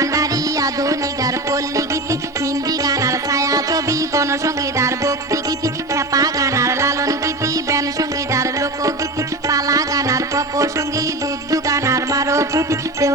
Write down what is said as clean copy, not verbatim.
ভান্ডারী আধুনিক আর পল্লী গীতি, হিন্দি গান আর ছায়া ছবি, গণসঙ্গীত আর ভক্তি গীতি, খেপা গান আর লালন গীতি, ব্যান সঙ্গীত আর লোকগীতি, পালা গান আর পপ সঙ্গীত, দুদ্ধ গান আর মারো প্রতি, দেহ